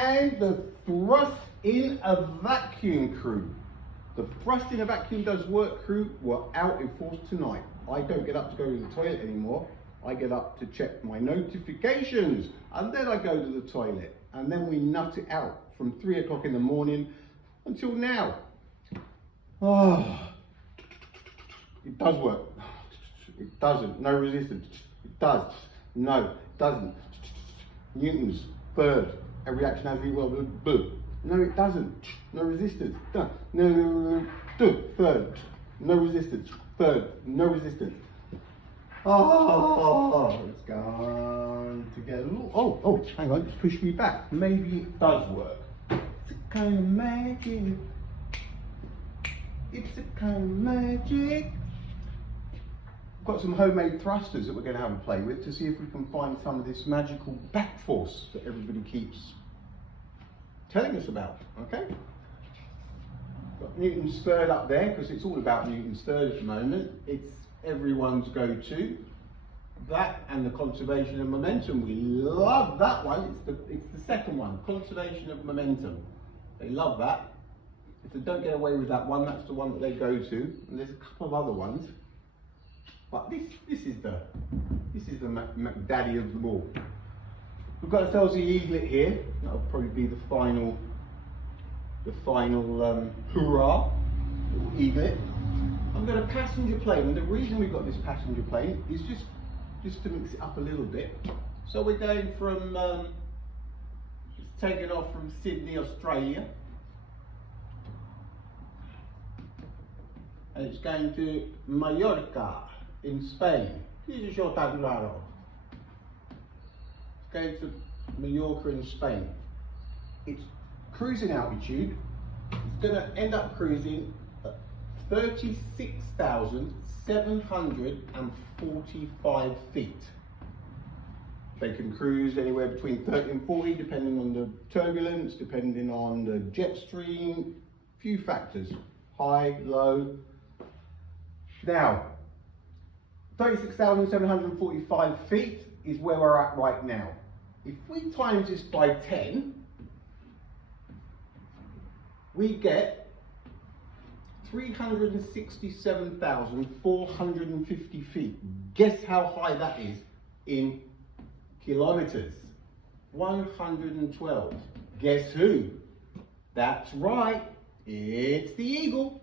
And the thrust in a vacuum crew. The thrust in a vacuum does work crew were out in force tonight. I don't get up to go to the toilet anymore. I get up to check my notifications and then I go to the toilet and then we nut it out from 3 o'clock in the morning until now. Oh, it does work. It doesn't. No resistance. It does. No, it doesn't. Newton's third. Every action has equal. No, it doesn't. No resistance. No. Third. No resistance. Third. No resistance. Oh, it's gone together. Oh, hang on, it's pushed me back. Maybe it does work. It's a kind of magic. It's a kind of magic. I've got some homemade thrusters that we're going to have a play with to see if we can find some of this magical back force that everybody keeps telling us about, okay? Got Newton's third up there because it's all about Newton's third at the moment. It's everyone's go-to. That and the conservation of momentum. We love that one. It's the second one, conservation of momentum. They love that. If they don't get away with that one, that's the one that they go to. And there's a couple of other ones. But this is the McDaddy of them all. We've got ourselves the eaglet here. That'll probably be the final hurrah, little eaglet. I've got a passenger plane, and the reason we've got this passenger plane is just to mix it up a little bit. So we're going from, it's taken off from Sydney, Australia, and it's going to Mallorca in Spain. It's going to Mallorca in Spain. Its cruising altitude is going to end up cruising at 36,745 feet. They can cruise anywhere between 30 and 40 depending on the turbulence, depending on the jet stream, few factors, high, low. Now, 36,745 feet is where we're at right now. If we times this by 10, we get 367,450 feet. Guess how high that is in kilometers? 112. Guess who? That's right, it's the Eagle.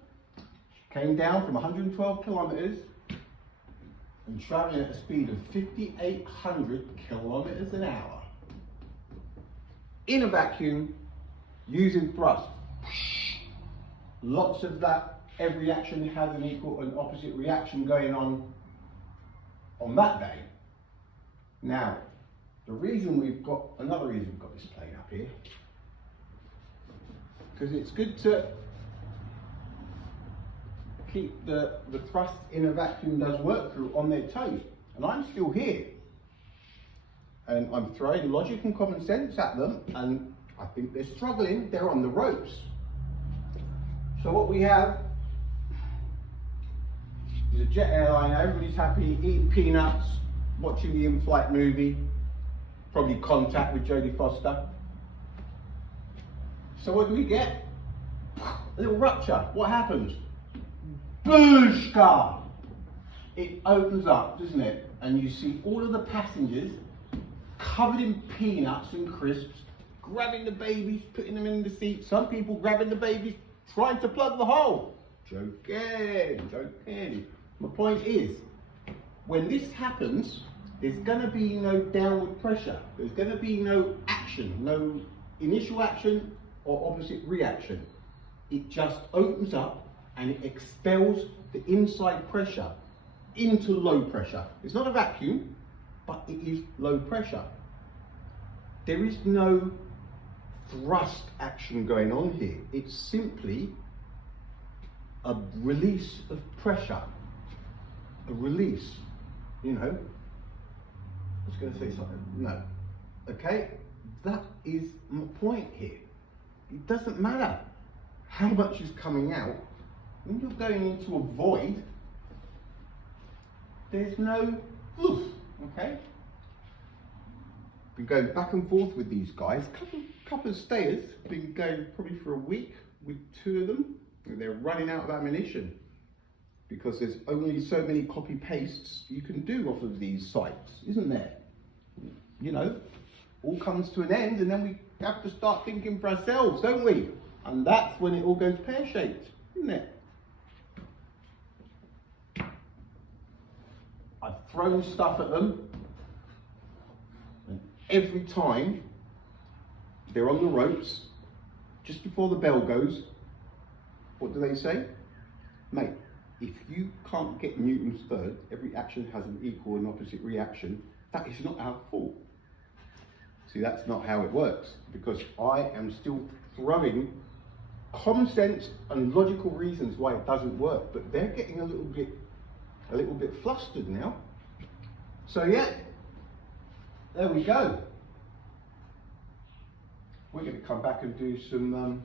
Came down from 112 kilometers and traveling at a speed of 5,800 kilometers an hour. In a vacuum, using thrust. Lots of that, every action has an equal and opposite reaction going on that day. Now, another reason we've got this plane up here, because it's good to keep the thrust in a vacuum does work crew on their toes. And I'm still here. And I'm throwing logic and common sense at them, and I think they're struggling. They're on the ropes. So what we have is a jet airliner. Everybody's happy, eating peanuts, watching the in-flight movie, probably Contact with Jodie Foster. So what do we get? A little rupture. What happens? Booshka! It opens up, doesn't it? And you see all of the passengers covered in peanuts and crisps, grabbing the babies, putting them in the seat. Some people grabbing the babies, trying to plug the hole. Joking. My point is, when this happens, there's going to be no downward pressure. There's going to be no action, no initial action or opposite reaction. It just opens up and it expels the inside pressure into low pressure. It's not a vacuum, but it is low pressure. There is no thrust action going on here. It's simply a release of pressure. A release, you know. I was going to say something. No. Okay? That is my point here. It doesn't matter how much is coming out. When you're going into a void, there's no oof, okay? Been going back and forth with these guys. couple of stayers, been going probably for a week with 2 of them, and they're running out of ammunition because there's only so many copy pastes you can do off of these sites, isn't there? You know, all comes to an end, and then we have to start thinking for ourselves, don't we? And that's when it all goes pear-shaped, isn't it? I've thrown stuff at them, and every time they're on the ropes, just before the bell goes, what do they say? Mate, if you can't get Newton's third, every action has an equal and opposite reaction, that is not our fault. See, that's not how it works, because I am still throwing common sense and logical reasons why it doesn't work, but they're getting a little bit flustered now. So yeah, there we go. We're going to come back and do some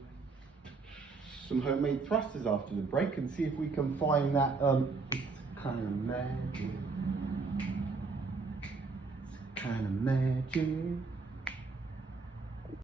homemade thrusters after the break and see if we can find that kind of magic. It's kind of magic.